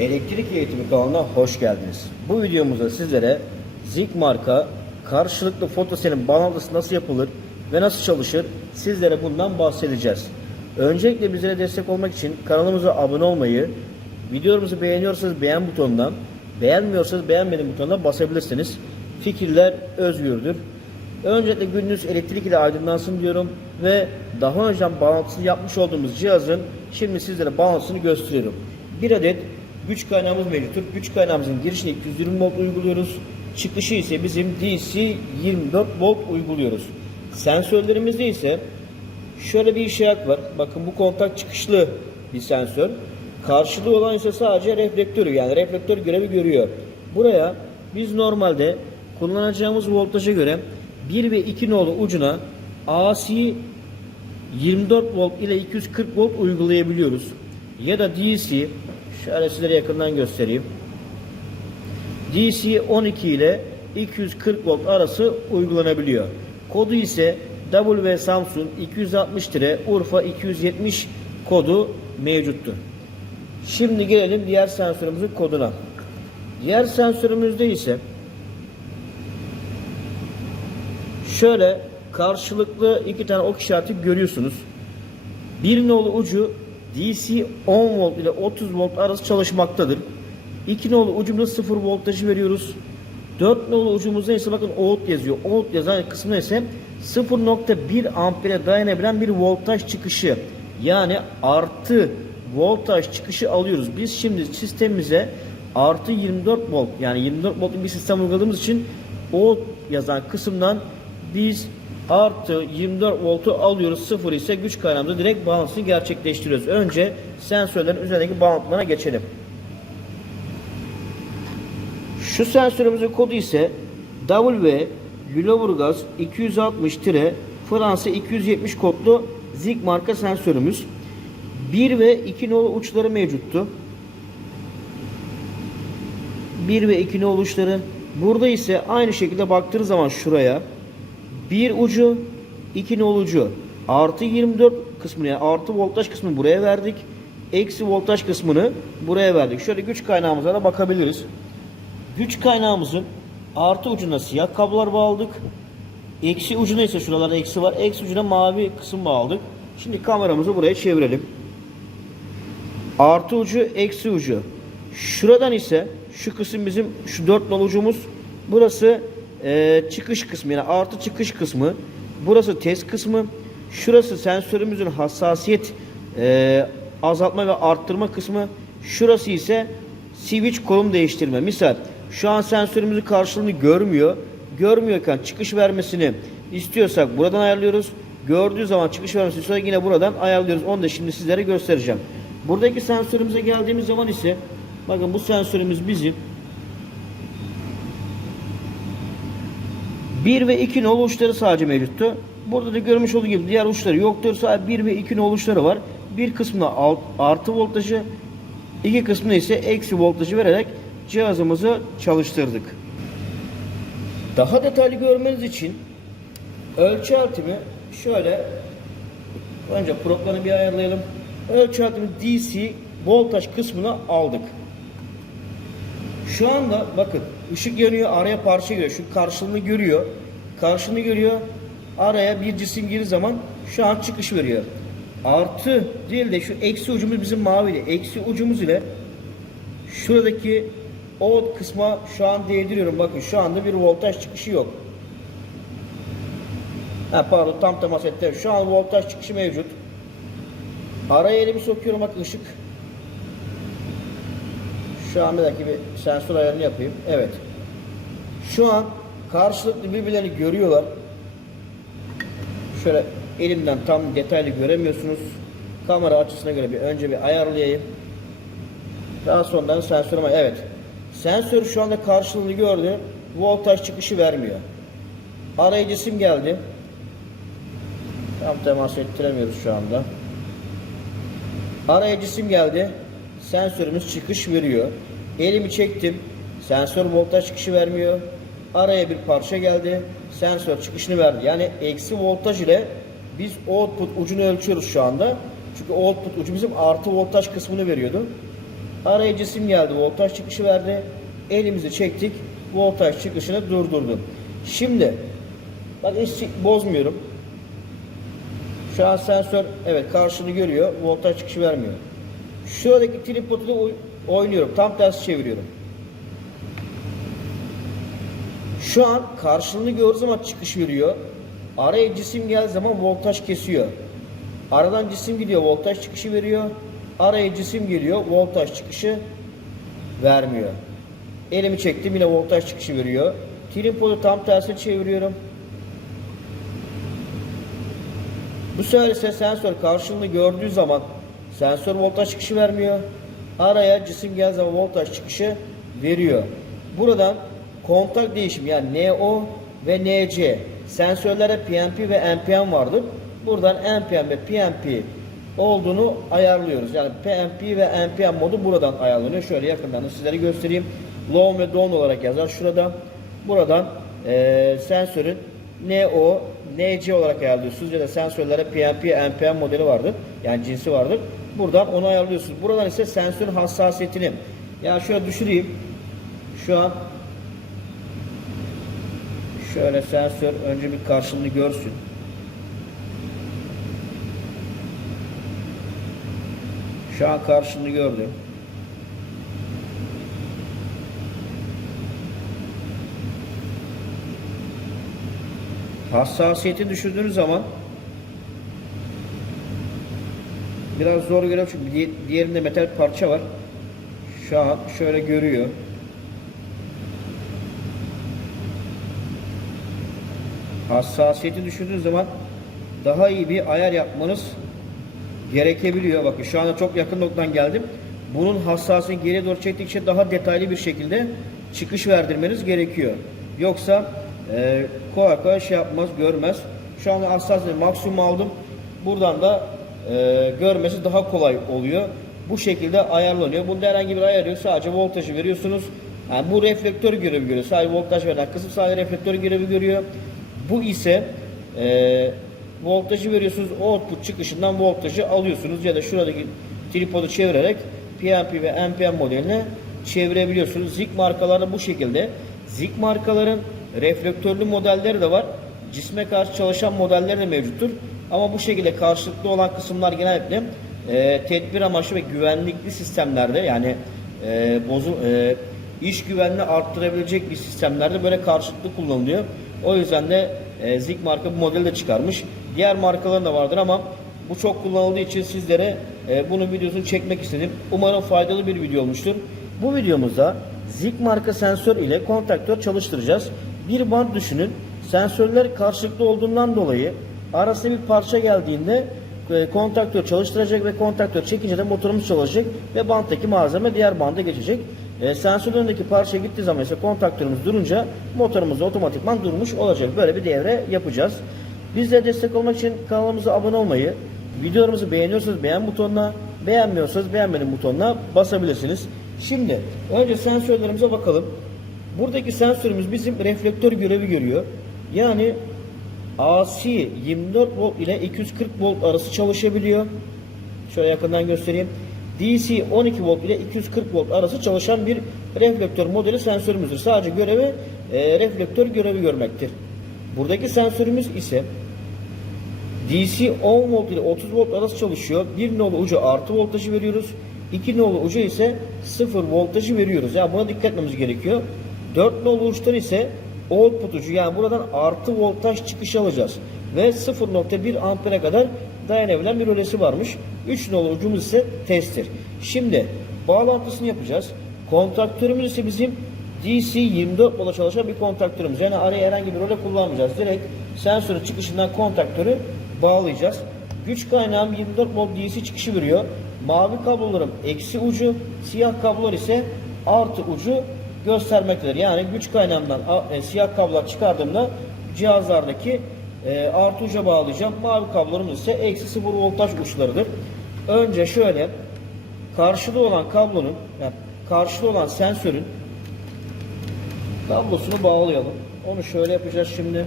Elektrik eğitimi kanalına hoş geldiniz. Bu videomuzda sizlere Zik marka karşılıklı fotoselin bağlantısı nasıl yapılır ve nasıl çalışır sizlere bundan bahsedeceğiz. Öncelikle bizlere destek olmak için kanalımıza abone olmayı, videomuzu beğeniyorsanız beğen butonundan, beğenmiyorsanız beğenmedim butonuna basabilirsiniz. Fikirler özgürdür. Öncelikle gününüz elektrik ile aydınlansın diyorum ve daha önce bağlantısını yapmış olduğumuz cihazın şimdi sizlere bağlantısını gösteriyorum. Bir adet güç kaynağımız mevcuttur. Güç kaynağımızın girişine 220 volt uyguluyoruz. Çıkışı ise bizim DC 24 volt uyguluyoruz. Sensörlerimizde ise şöyle bir işaret var. Bakın bu kontak çıkışlı bir sensör. Karşılığı olan ise sadece reflektörü yani reflektör görevi görüyor. Buraya biz normalde kullanacağımız voltaja göre 1 ve 2 nolu ucuna AC 24 volt ile 240 volt uygulayabiliyoruz. Ya da DC şöyle sizlere yakından göstereyim. DC 12 ile 240 volt arası uygulanabiliyor. Kodu ise W Samsung 260 Urfa 270 kodu mevcuttur. Şimdi gelelim diğer sensörümüzün koduna. Diğer sensörümüzde ise şöyle karşılıklı iki tane ok işareti görüyorsunuz. Bir nolu ucu DC 10 volt ile 30 volt arası çalışmaktadır. 2 nolu ucumuzda 0 voltajı veriyoruz. 4 nolu ucumuzda ise bakın volt yazıyor. Volt yazan kısmı ise 0.1 ampere dayanabilen bir voltaj çıkışı. Yani artı voltaj çıkışı alıyoruz. Biz şimdi sistemimize artı 24 volt yani 24 voltluk bir sistem uyguladığımız için o yazan kısımdan biz artı 24 voltu alıyoruz. Sıfır ise güç kaynağımıza direkt bağlantısını gerçekleştiriyoruz. Önce sensörlerin üzerindeki bağlantılarına geçelim. Şu sensörümüzün kodu ise W Lüleburgaz 260 Fransa 270 kodlu Zik marka sensörümüz. 1 ve 2 nolu uçları mevcuttu. 1 ve 2 nolu uçları. Burada ise aynı şekilde baktığınız zaman şuraya bir ucu, iki nolu ucu artı 24 kısmını yani artı voltaj kısmını buraya verdik. Eksi voltaj kısmını buraya verdik. Şöyle güç kaynağımıza da bakabiliriz. Güç kaynağımızın artı ucuna siyah kablolar bağladık. Eksi ucuna ise şuralarda eksi var. Eksi ucuna mavi kısım bağladık. Şimdi kameramızı buraya çevirelim. Artı ucu, eksi ucu. Şuradan ise şu kısım bizim şu dört nol ucumuz. Burası e, çıkış kısmı yani artı çıkış kısmı. Burası test kısmı. Şurası sensörümüzün hassasiyet e, azaltma ve arttırma kısmı. Şurası ise switch konum değiştirme. Misal şu an sensörümüzün karşılığını görmüyor. Görmüyorken çıkış vermesini istiyorsak buradan ayarlıyoruz. Gördüğü zaman çıkış vermesini istiyorsak yine buradan ayarlıyoruz. Onu da şimdi sizlere göstereceğim. Buradaki sensörümüze geldiğimiz zaman ise bakın bu sensörümüz bizim 1 ve 2 nolu uçları sadece mevcuttu. Burada da görmüş olduğu gibi diğer uçları yoktur. Sadece 1 ve 2 nolu uçları var. Bir kısmına artı voltajı, iki kısmına ise eksi voltajı vererek cihazımızı çalıştırdık. Daha detaylı görmeniz için ölçü şöyle önce proplarını bir ayarlayalım. Ölçü DC voltaj kısmına aldık. Şu anda bakın ışık yanıyor araya parça giriyor. Şu karşılığını görüyor. Karşılığını görüyor. Araya bir cisim girdiği zaman şu an çıkış veriyor. Artı değil de şu eksi ucumuz bizim mavili. Eksi ucumuz ile şuradaki o kısma şu an değdiriyorum. Bakın şu anda bir voltaj çıkışı yok. Ha, pardon tam temas etti. Şu an voltaj çıkışı mevcut. Araya elimi sokuyorum bak ışık. Şu an bir dakika bir sensör ayarını yapayım. Evet. Şu an karşılıklı birbirlerini görüyorlar. Şöyle elimden tam detaylı göremiyorsunuz. Kamera açısına göre bir önce bir ayarlayayım. Daha sonra sensörüme evet. Sensör şu anda karşılığını gördü. Voltaj çıkışı vermiyor. Araya cisim geldi. Tam temas ettiremiyoruz şu anda. Araya cisim geldi. Sensörümüz çıkış veriyor. Elimi çektim. Sensör voltaj çıkışı vermiyor. Araya bir parça geldi. Sensör çıkışını verdi. Yani eksi voltaj ile biz output ucunu ölçüyoruz şu anda. Çünkü output ucu bizim artı voltaj kısmını veriyordu. Araya cisim geldi. Voltaj çıkışı verdi. Elimizi çektik. Voltaj çıkışını durdurdum. Şimdi bak hiç bozmuyorum. Şu an sensör evet karşını görüyor. Voltaj çıkışı vermiyor. Şuradaki tripodu da oy- oynuyorum. Tam tersi çeviriyorum. Şu an karşılığını gördüğü zaman çıkış veriyor. Araya cisim geldiği zaman voltaj kesiyor. Aradan cisim gidiyor, voltaj çıkışı veriyor. Araya cisim geliyor, voltaj çıkışı vermiyor. Elimi çektim yine voltaj çıkışı veriyor. Tripodu tam tersine çeviriyorum. Bu sefer ise sensör karşılığını gördüğü zaman sensör voltaj çıkışı vermiyor. Araya cisim geldiği zaman voltaj çıkışı veriyor. Buradan kontak değişim yani NO ve NC sensörlere PNP ve NPN vardır. Buradan NPN ve PNP olduğunu ayarlıyoruz. Yani PNP ve NPN modu buradan ayarlanıyor. Şöyle yakından da sizlere göstereyim. Low ve down olarak yazar şurada. Buradan eee, sensörün NO, NC olarak ayarlıyorsunuz ya da sensörlere PNP, NPN modeli vardır. Yani cinsi vardır. Buradan onu ayarlıyorsunuz. Buradan ise sensörün hassasiyetini ya şöyle düşüreyim. Şu an şöyle sensör önce bir karşılığını görsün. Şu an karşılığını gördüm. Hassasiyeti düşürdüğünüz zaman biraz zor görüyor çünkü di- diğerinde metal parça var. Şu an şöyle görüyor. Hassasiyeti düşürdüğünüz zaman daha iyi bir ayar yapmanız gerekebiliyor. Bakın şu anda çok yakın noktadan geldim. Bunun hassasiyetini geriye doğru çektikçe daha detaylı bir şekilde çıkış verdirmeniz gerekiyor. Yoksa e, kolay kolay şey yapmaz, görmez. Şu anda hassasiyeti maksimum aldım. Buradan da e, görmesi daha kolay oluyor. Bu şekilde ayarlanıyor. Bunda herhangi bir ayar yok. Sadece voltajı veriyorsunuz. Yani bu reflektör görevi görüyor. Sadece voltaj veren kısım sadece reflektör görevi görüyor. Bu ise e, voltajı veriyorsunuz. O output çıkışından voltajı alıyorsunuz ya da şuradaki tripodu çevirerek PNP ve NPN modeline çevirebiliyorsunuz. Zik markaları bu şekilde. Zik markaların reflektörlü modelleri de var. Cisme karşı çalışan modeller de mevcuttur. Ama bu şekilde karşılıklı olan kısımlar genellikle e, tedbir amaçlı ve güvenlikli sistemlerde yani e, bozu, e, iş güvenliğini arttırabilecek bir sistemlerde böyle karşılıklı kullanılıyor. O yüzden de e, Zik marka bu modeli de çıkarmış. Diğer markaların da vardır ama bu çok kullanıldığı için sizlere e, bunun videosunu çekmek istedim. Umarım faydalı bir video olmuştur. Bu videomuzda Zik marka sensör ile kontaktör çalıştıracağız. Bir bant düşünün. Sensörler karşılıklı olduğundan dolayı arasına bir parça geldiğinde e, kontaktör çalıştıracak ve kontaktör çekince de motorumuz çalışacak ve banttaki malzeme diğer banda geçecek. E, sensörün önündeki parça gittiği zaman ise kontaktörümüz durunca motorumuz otomatikman durmuş olacak. Böyle bir devre yapacağız. Bizlere destek olmak için kanalımıza abone olmayı, videolarımızı beğeniyorsanız beğen butonuna, beğenmiyorsanız beğenmedim butonuna basabilirsiniz. Şimdi önce sensörlerimize bakalım. Buradaki sensörümüz bizim reflektör görevi görüyor. Yani AC 24 volt ile 240 volt arası çalışabiliyor. Şöyle yakından göstereyim. DC 12 volt ile 240 volt arası çalışan bir reflektör modeli sensörümüzdür. Sadece görevi e, reflektör görevi görmektir. Buradaki sensörümüz ise DC 10 volt ile 30 volt arası çalışıyor. Bir nolu ucu artı voltajı veriyoruz. 2 nolu ucu ise 0 voltajı veriyoruz. Yani buna dikkat etmemiz gerekiyor. 4 nolu uçtan ise output ucu yani buradan artı voltaj çıkışı alacağız. Ve 0.1 ampere kadar dayanabilen bir rölesi varmış. 3 nolu ucumuz ise testtir. Şimdi bağlantısını yapacağız. Kontaktörümüz ise bizim DC 24 volta çalışan bir kontaktörümüz. Yani araya herhangi bir röle kullanmayacağız. Direkt sensörün çıkışından kontaktörü bağlayacağız. Güç kaynağım 24 volt DC çıkışı veriyor. Mavi kablolarım eksi ucu, siyah kablolar ise artı ucu göstermektedir. Yani güç kaynağından e, siyah kablolar çıkardığımda cihazlardaki e, artı uca bağlayacağım. Mavi kablolarımız ise eksi 0 voltaj uçlarıdır. Önce şöyle karşıda olan kablonun yani karşıda olan sensörün kablosunu bağlayalım. Onu şöyle yapacağız şimdi.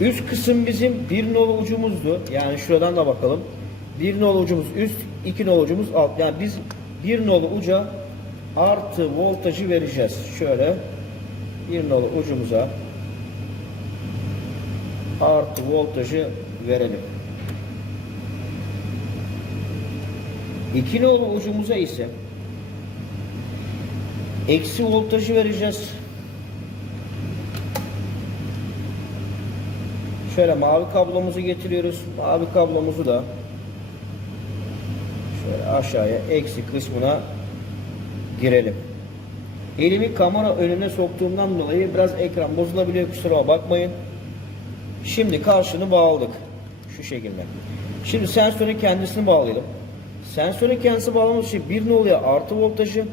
Üst kısım bizim bir nolu ucumuzdu. Yani şuradan da bakalım. Bir nolu ucumuz üst, iki nolu ucumuz alt. Yani biz bir nolu uca artı voltajı vereceğiz. Şöyle bir nolu ucumuza artı voltajı verelim. İki nolu ucumuza ise eksi voltajı vereceğiz. Şöyle mavi kablomuzu getiriyoruz. Mavi kablomuzu da şöyle aşağıya eksi kısmına girelim. Elimi kamera önüne soktuğumdan dolayı biraz ekran bozulabiliyor kusura bakmayın. Şimdi karşını bağladık. Şu şekilde. Şimdi sensörün kendisini bağlayalım. Sensörün kendisi bağlamak için bir noluya artı voltajı,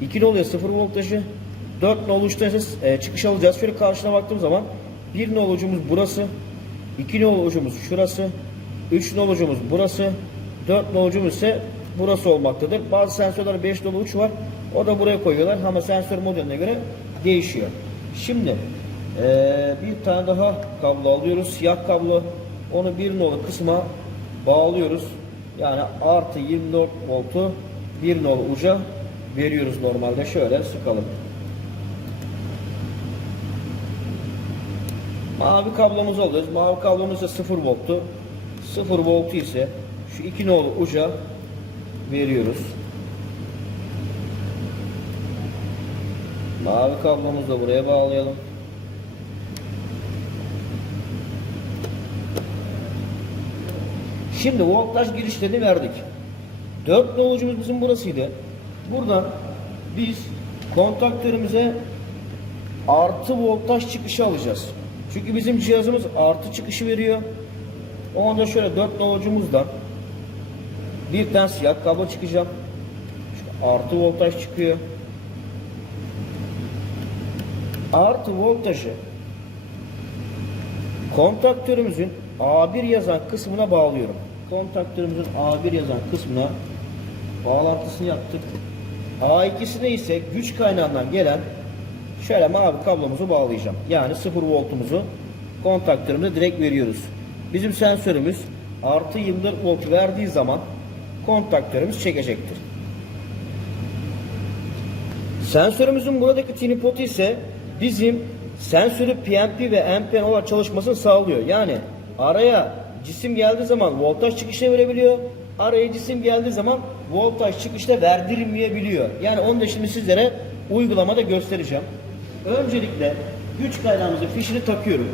iki noluya sıfır voltajı, dört nolu uçta ise e, çıkış alacağız. Şöyle karşına baktığım zaman bir nolu ucumuz burası, iki nolu ucumuz şurası, üç nolu ucumuz burası, dört nolu ucumuz ise burası olmaktadır. Bazı sensörler 5 nolu uç var. O da buraya koyuyorlar ama sensör modeline göre değişiyor. Şimdi ee, bir tane daha kablo alıyoruz. Siyah kablo. Onu bir nolu kısma bağlıyoruz. Yani artı 24 voltu bir nolu uca veriyoruz normalde. Şöyle sıkalım. Mavi kablomuzu alıyoruz. Mavi kablomuz ise 0 volttu. 0 voltu ise şu iki nolu uca veriyoruz. Mavi kablomuzu da buraya bağlayalım. Şimdi voltaj girişlerini verdik. 4 nolucumuz bizim burasıydı. Buradan biz kontaktörümüze artı voltaj çıkışı alacağız. Çünkü bizim cihazımız artı çıkışı veriyor. O anda şöyle 4 nolucumuzdan bir tane siyah kablo çıkacak. Artı voltaj çıkıyor. Artı voltajı kontaktörümüzün A1 yazan kısmına bağlıyorum. Kontaktörümüzün A1 yazan kısmına bağlantısını yaptık. A2'sine ise güç kaynağından gelen şöyle mavi kablomuzu bağlayacağım. Yani 0 voltumuzu kontaktörümüze direkt veriyoruz. Bizim sensörümüz artı 24 volt verdiği zaman kontaktörümüz çekecektir. Sensörümüzün buradaki tripod ise bizim sensörü PNP ve NPN olarak çalışmasını sağlıyor. Yani araya cisim geldiği zaman voltaj çıkışına verebiliyor. Araya cisim geldiği zaman voltaj çıkışta verdirmeyebiliyor. Yani onu da şimdi sizlere uygulamada göstereceğim. Öncelikle güç kaynağımızın fişini takıyorum.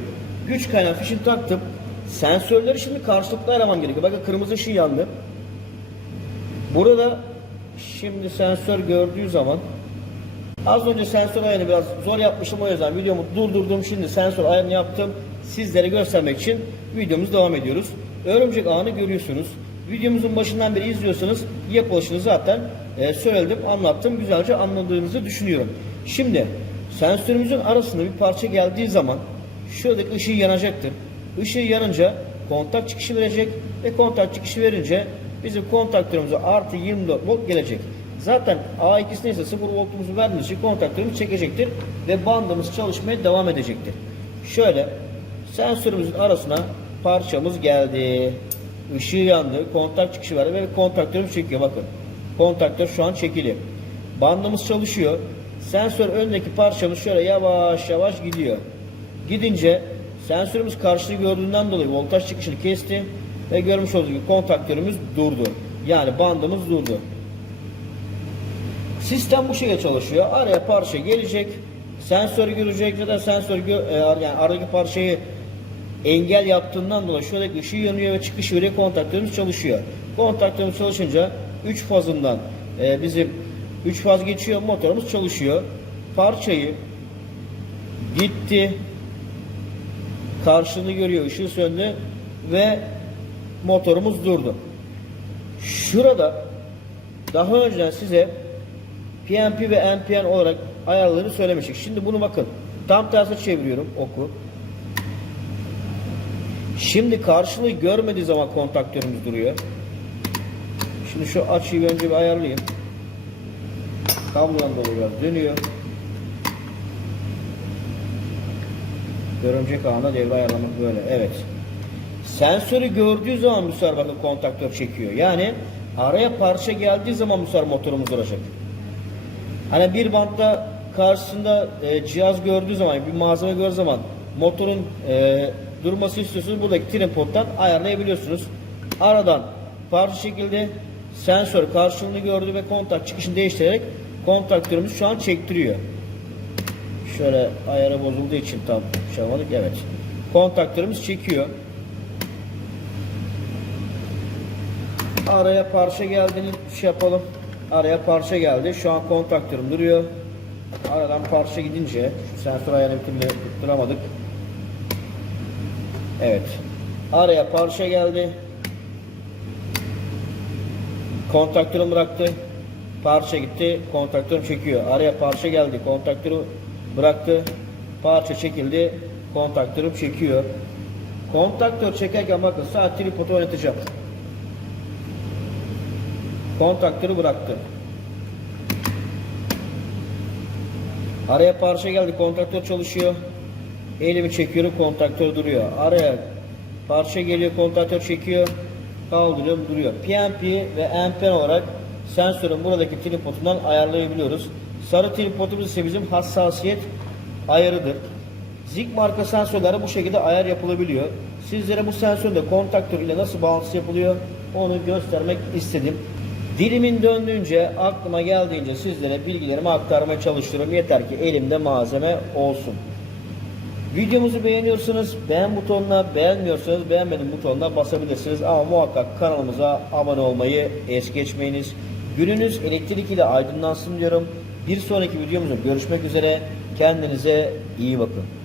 Güç kaynağı fişini taktım. Sensörleri şimdi karşılıklı aramam gerekiyor. Bakın kırmızı ışığı yandı. Burada şimdi sensör gördüğü zaman Az önce sensör ayarını biraz zor yapmışım o yüzden videomu durdurdum. Şimdi sensör ayarını yaptım. Sizlere göstermek için videomuz devam ediyoruz. Örümcek ağını görüyorsunuz. Videomuzun başından beri izliyorsanız yapılışını zaten e, söyledim, anlattım. Güzelce anladığınızı düşünüyorum. Şimdi sensörümüzün arasında bir parça geldiği zaman şuradaki ışığı yanacaktır. Işığı yanınca kontak çıkışı verecek ve kontak çıkışı verince bizim kontaktörümüze artı 24 volt gelecek. Zaten A2'sine ise 0 voltumuzu verdiğimiz için kontaktörümüz çekecektir ve bandımız çalışmaya devam edecektir. Şöyle sensörümüzün arasına parçamız geldi. Işığı yandı, kontak çıkışı verdi ve kontaktörümüz çekiyor bakın. Kontaktör şu an çekili. Bandımız çalışıyor. Sensör öndeki parçamız şöyle yavaş yavaş gidiyor. Gidince sensörümüz karşılığı gördüğünden dolayı voltaj çıkışını kesti ve görmüş olduğunuz gibi kontaktörümüz durdu. Yani bandımız durdu. Sistem bu şekilde çalışıyor. Araya parça gelecek. Sensör görecek da sensör gö- e, yani aradaki parçayı engel yaptığından dolayı şuradaki ışığı yanıyor ve çıkış veriyor kontaktörümüz çalışıyor. Kontaktörümüz çalışınca 3 fazından e, bizim 3 faz geçiyor motorumuz çalışıyor. Parçayı gitti karşılığını görüyor ışığı söndü ve motorumuz durdu. Şurada daha önceden size PNP ve NPN olarak ayarları söylemiştik. Şimdi bunu bakın. Tam tersi çeviriyorum oku. Şimdi karşılığı görmediği zaman kontaktörümüz duruyor. Şimdi şu açıyı önce bir ayarlayayım. Kablodan dolayı biraz dönüyor. Örümcek ağına devre ayarlamak böyle. Evet. Sensörü gördüğü zaman sefer bakın kontaktör çekiyor. Yani Araya parça geldiği zaman sefer motorumuz duracak. Hani bir bantta karşısında e, cihaz gördüğü zaman, bir malzeme gördüğü zaman motorun e, durması istiyorsunuz. Buradaki tripod'dan ayarlayabiliyorsunuz. Aradan parça şekilde sensör karşılığını gördü ve kontak çıkışını değiştirerek kontaktörümüz şu an çektiriyor. Şöyle ayarı bozulduğu için tam şey. Evet. Kontaktörümüz çekiyor. Araya parça geldiğini şey yapalım. Araya parça geldi. Şu an kontaktörüm duruyor. Aradan parça gidince sensör türlü tutturamadık. Evet. Araya parça geldi. Kontaktörüm bıraktı. Parça gitti. Kontaktörüm çekiyor. Araya parça geldi. Kontaktörü bıraktı. Parça çekildi. Kontaktörüm çekiyor. Kontaktör çekerken bakın saat tripodu oynatacağım. Kontaktörü bıraktı. Araya parça geldi. Kontaktör çalışıyor. Elimi çekiyorum. Kontaktör duruyor. Araya parça geliyor. Kontaktör çekiyor. Kaldırıyorum. Duruyor. PNP ve amper olarak sensörün buradaki tripodundan ayarlayabiliyoruz. Sarı tripodumuz ise bizim hassasiyet ayarıdır. Zik marka sensörlere bu şekilde ayar yapılabiliyor. Sizlere bu sensörde kontaktör ile nasıl bağlantısı yapılıyor onu göstermek istedim. Dilimin döndüğünce, aklıma geldiğince sizlere bilgilerimi aktarmaya çalışıyorum. Yeter ki elimde malzeme olsun. Videomuzu beğeniyorsanız beğen butonuna, beğenmiyorsanız beğenmedim butonuna basabilirsiniz. Ama muhakkak kanalımıza abone olmayı es geçmeyiniz. Gününüz elektrik ile aydınlansın diyorum. Bir sonraki videomuzda görüşmek üzere. Kendinize iyi bakın.